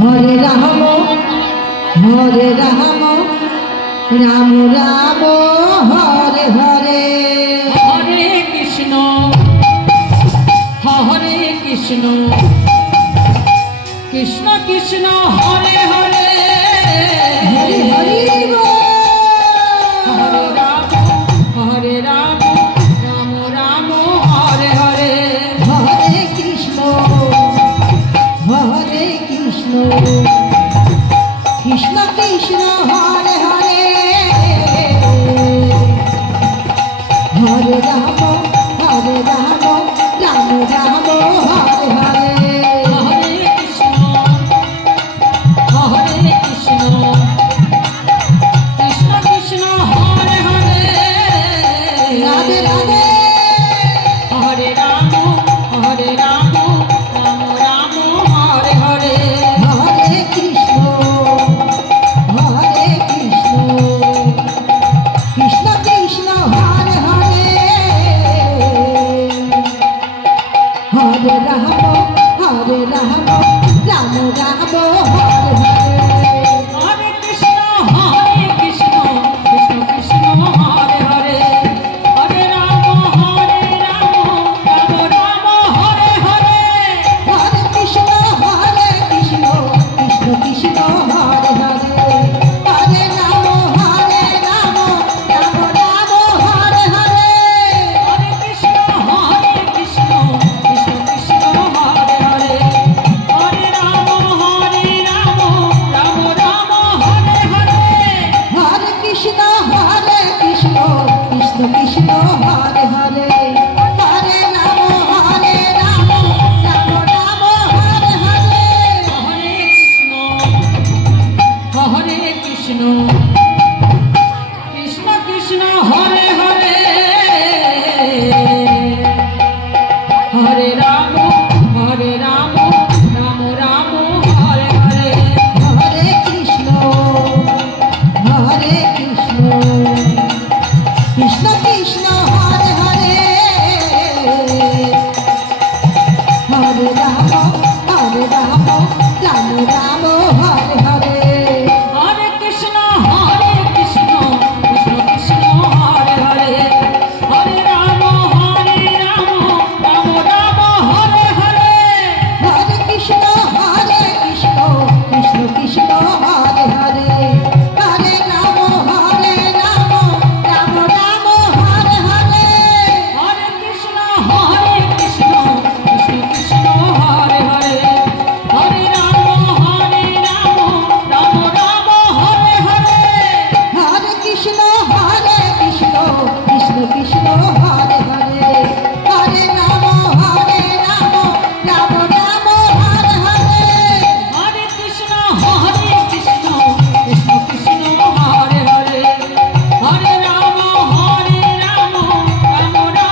Hare Ram Ram Ram Hare Hare Hare Krishna Krishna Krishna Hare Hare Hare Hare Hare Ram Ram Ram Hare Hare Hare Krishna Krishna Krishna Hare Hare Hare Ram Ram Ram Hare Hare Hare Krishna Krishna Krishna Hare Hare Radhe Radhe Hare Ram Ram Ram Hare Hare Hare Krishna Krishna Krishna Hare Hare Hare Ram Ram Ram Hare Hare Hare Krishna Krishna Krishna Hare Hare Hare Ram Ram Ram Hare Hare Hare Krishna Krishna Krishna Hare Hare Hare Ram Ram Ram Hare Hare Hare Krishna Krishna Krishna Hare Hare Hare Ram Ram Ram Hare Hare Hare Krishna Krishna Krishna Hare Hare Hare Ram Ram Ram Hare Hare Hare Krishna Krishna Krishna Hare Hare Hare Ram Ram Ram Hare Hare Hare Krishna Krishna Krishna Hare Hare Hare Ram Ram Ram Hare Hare Hare Krishna Krishna Krishna Hare Hare Hare Ram Ram Ram Hare Hare Hare Krishna Krishna Krishna Hare Hare Hare Ram Ram Ram Hare Hare Hare Krishna Krishna Krishna Hare Hare Hare Ram Ram Ram Hare Hare Hare Krishna Krishna Krishna Hare Hare Hare Ram Ram Ram Hare Hare Hare Krishna Krishna Krishna Hare Hare Hare Ram Ram Ram Hare Hare Hare Krishna Krishna Krishna Hare Hare Hare Ram Ram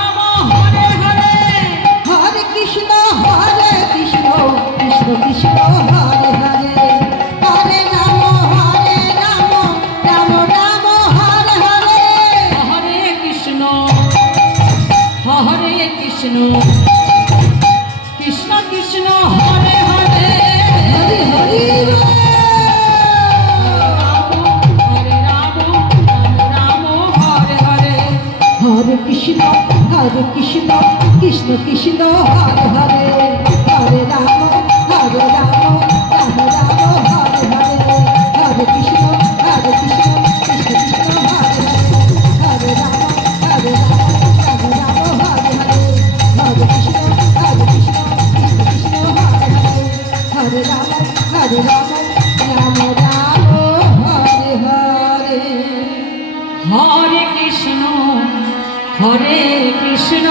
Hare Hare Hare Krishna Krishna Krishna Hare Hare Hare Hare Hare Ram Ram Hare Hare Hare Krishna Krishna Krishna Hare Hare Hare Ram Ram Ram Hare Hare Hare Krishna Krishna Krishna Hare Hare Ram Ram Ram Hare Hare Hare Krishna Krishna Krishna Hare Hare Hare Ram Ram Ram Hare Hare Hare Krishna